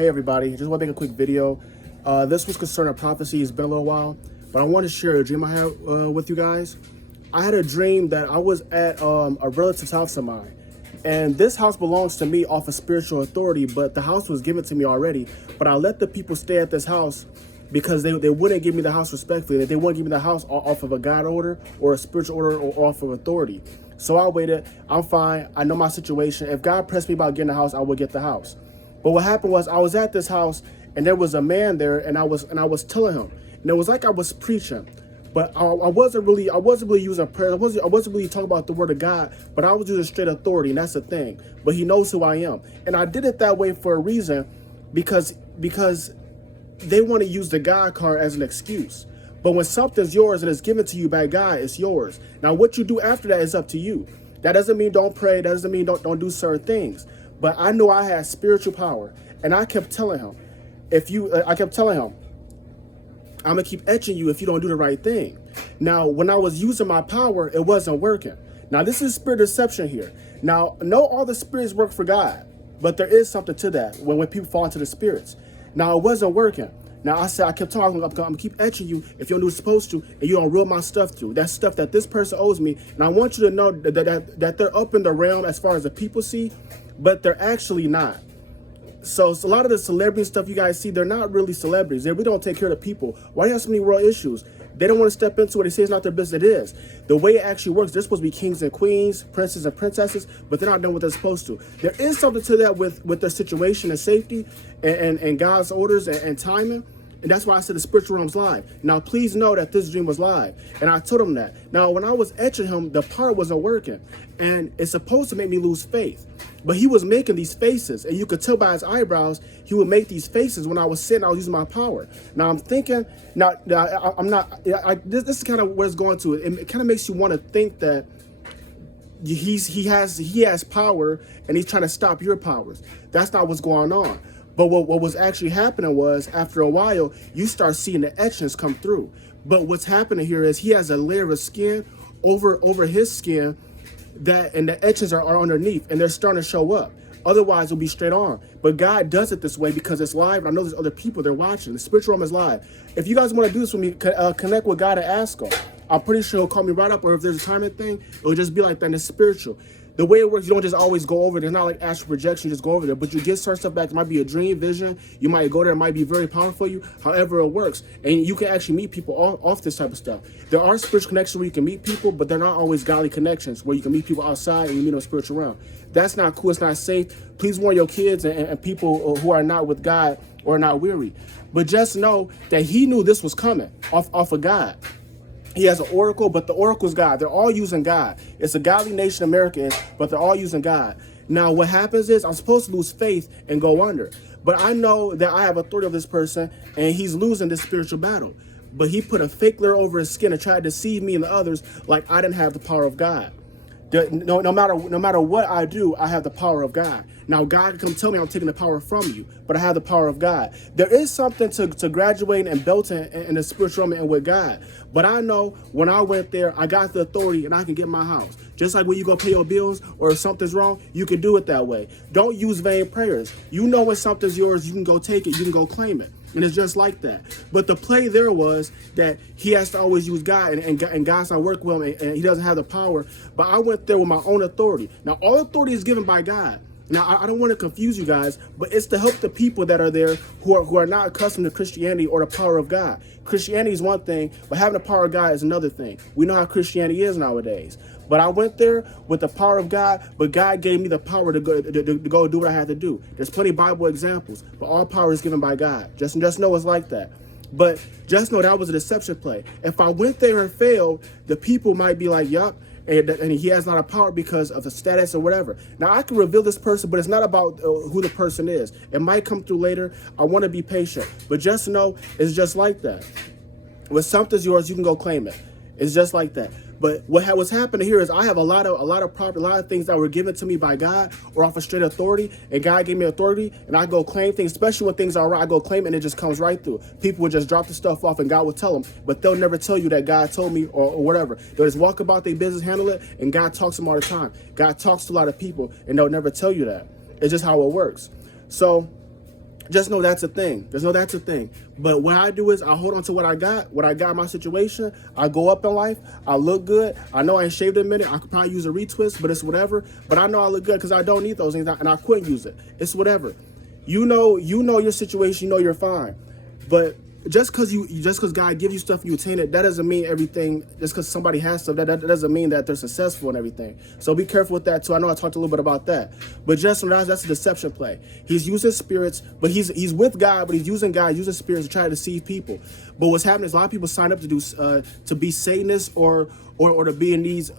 Hey everybody, just want to make a quick video. This was concerning prophecy. It's been a little while, but I want to share a dream I had with you guys. I had a dream that I was at a relative's house of mine, and this house belongs to me off of spiritual authority, but the house was given to me already. But I let the people stay at this house because they wouldn't give me the house respectfully. They wouldn't give me the house off of a God order or a spiritual order or off of authority. So I waited. I'm fine. I know my situation. If God pressed me about getting the house, I would get the house. But what happened was I was at this house and there was a man there, and I was telling him, and it was like I was preaching, but I wasn't really using prayer. I wasn't really talking about the word of God, but I was using straight authority, and that's the thing. But he knows who I am, and I did it that way for a reason, because they want to use the God card as an excuse. But when something's yours and it's given to you by God, it's yours. Now, what you do after that is up to you. That doesn't mean don't pray. That doesn't mean don't do certain things. But I knew I had spiritual power, and I kept telling him, I'm gonna keep etching you if you don't do the right thing. Now, when I was using my power, it wasn't working. Now, this is spirit deception here. Now, no, all the spirits work for God, but there is something to that when people fall into the spirits. Now, it wasn't working. Now, I kept talking, I'm gonna keep etching you if you don't do what you're supposed to, and you don't reel my stuff through. That's stuff that this person owes me, and I want you to know that they're up in the realm as far as the people see, but they're actually not. So a lot of the celebrity stuff you guys see, they're not really celebrities. They really don't take care of the people. Why do you have so many world issues? They don't want to step into it. They say it's not their business. It is. The way it actually works, they're supposed to be kings and queens, princes and princesses, but they're not doing what they're supposed to. There is something to that with their situation and safety and God's orders and timing. And that's why I said the spiritual realm's live. Now, please know that this dream was live. And I told him that. Now, when I was etching him, the part wasn't working. And it's supposed to make me lose faith. But he was making these faces. And you could tell by his eyebrows, he would make these faces when I was sitting, I was using my power. Now, I'm thinking, this is kind of where it's going to. It kind of makes you want to think that he has power and he's trying to stop your powers. That's not what's going on. But what was actually happening was, after a while, you start seeing the etchings come through. But what's happening here is he has a layer of skin over his skin, and the etchings are underneath, and they're starting to show up. Otherwise, it'll be straight on. But God does it this way because it's live. I know there's other people, they're watching. The spiritual realm is live. If you guys want to do this with me, connect with God and ask him. I'm pretty sure he'll call me right up, or if there's a timing thing, it'll just be like that, and it's spiritual. The way it works, you don't just always go over there. It's not like astral projection, you just go over there. But you get certain stuff back. It might be a dream, vision. You might go there. It might be very powerful for you. However it works. And you can actually meet people off this type of stuff. There are spiritual connections where you can meet people, but they're not always godly connections where you can meet people outside and you meet in the spiritual realm. That's not cool. It's not safe. Please warn your kids and people who are not with God or not weary. But just know that he knew this was coming off of God. He has an oracle, but the oracle is God. They're all using God. It's a godly nation, America is, but they're all using God. Now, what happens is I'm supposed to lose faith and go under. But I know that I have authority of this person, and he's losing this spiritual battle. But he put a fake layer over his skin and tried to deceive me and the others like I didn't have the power of God. No matter what I do, I have the power of God. Now, God can come tell me I'm taking the power from you, but I have the power of God. There is something to graduating and belting in the spiritual realm and with God. But I know when I went there, I got the authority and I can get my house. Just like when you go pay your bills or if something's wrong, you can do it that way. Don't use vain prayers. You know when something's yours, you can go take it, you can go claim it. And it's just like that. But the play there was that he has to always use God, and God's not work well, and he doesn't have the power. But I went there with my own authority. Now, all authority is given by God. Now, I don't want to confuse you guys, but it's to help the people that are there who are not accustomed to Christianity or the power of God. Christianity is one thing, but having the power of God is another thing. We know how Christianity is nowadays. But I went there with the power of God, but God gave me the power to go do what I had to do. There's plenty of Bible examples, but all power is given by God. Just know it's like that. But just know that was a deception play. If I went there and failed, the people might be like, yup, and he has not a power because of the status or whatever. Now, I can reveal this person, but it's not about who the person is. It might come through later. I want to be patient. But just know it's just like that. When something's yours, you can go claim it. It's just like that. But what's happening here is I have a lot of property, a lot of things that were given to me by God or off of straight authority, and God gave me authority, and I go claim things, especially when things are right. I go claim it, and it just comes right through. People would just drop the stuff off, and God would tell them, but they'll never tell you that God told me or whatever. They'll just walk about their business, handle it, and God talks to them all the time. God talks to a lot of people, and they'll never tell you that. It's just how it works. So Just know that's a thing. Just know that's a thing. But what I do is I hold on to what I got in my situation. I go up in life. I look good. I know I ain't shaved in a minute. I could probably use a retwist, but it's whatever. But I know I look good because I don't need those things, and I couldn't use it. It's whatever. You know your situation. You know you're fine. But just because God gives you stuff and you attain it, that doesn't mean everything. Just because somebody has stuff, that doesn't mean that they're successful and everything. So be careful with that too. I know I talked a little bit about that, but just that's a deception play. He's using spirits, but he's with God, but he's using spirits to try to deceive people. But what's happening is a lot of people sign up to do to be Satanists or to be in these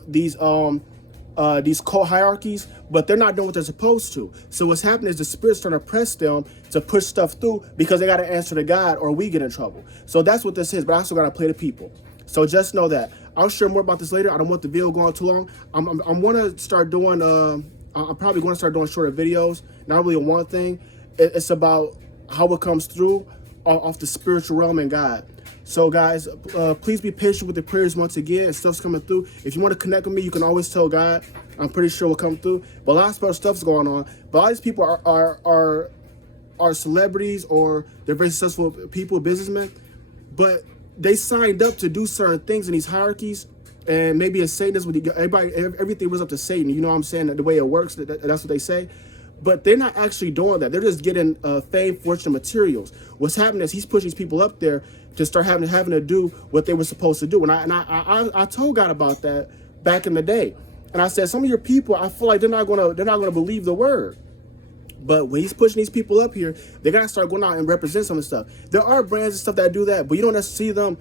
cult hierarchies, but they're not doing what they're supposed to. So what's happening is the spirit's trying to press them to push stuff through because they got to answer to God or we get in trouble. So that's what this is, but I also got to play the people. So just know that. I'll share more about this later. I don't want the video going too long. I'm going to start doing, I'm probably going to start doing shorter videos. Not really one thing. It's about how it comes through off the spiritual realm and God. So guys, please be patient with the prayers once again. Stuff's coming through. If you want to connect with me, you can always tell God. I'm pretty sure we'll come through. But a lot of special stuff's going on. But a lot of these people are celebrities or they're very successful people, businessmen. But they signed up to do certain things in these hierarchies. And maybe it's Satanist, everything was up to Satan. You know what I'm saying? The way it works, that's what they say. But they're not actually doing that. They're just getting fame, fortune, materials. What's happening is he's pushing these people up there to start having to do what they were supposed to do. And I told God about that back in the day. And I said, some of your people, I feel like they're not gonna believe the word. But when he's pushing these people up here, they gotta start going out and represent some of the stuff. There are brands and stuff that do that, but you don't necessarily see them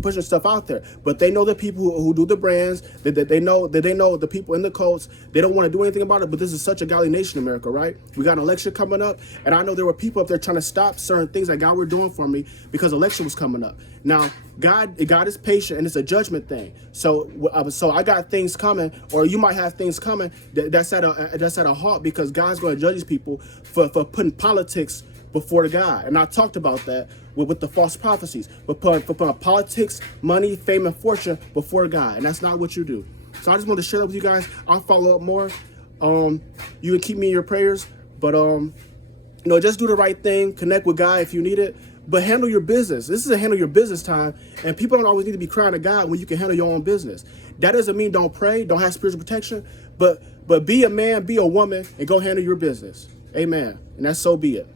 pushing stuff out there. But they know the people who do the brands. They know the people in the cults. They don't want to do anything about it. But this is such a godly nation, America, right? We got an election coming up, and I know there were people up there trying to stop certain things that God were doing for me because election was coming up. Now, God is patient, and it's a judgment thing. So I got things coming, or you might have things coming that's at a halt because God's going to judge these people for putting politics before the God. And I talked about that with the false prophecies, but for putting politics, money, fame, and fortune before God. And that's not what you do. So I just wanted to share that with you guys. I'll follow up more. You can keep me in your prayers, but just do the right thing. Connect with God if you need it, but handle your business. This is a handle your business time, and people don't always need to be crying to God when you can handle your own business. That doesn't mean don't pray, don't have spiritual protection, but be a man, be a woman, and go handle your business. Amen. And that's so be it.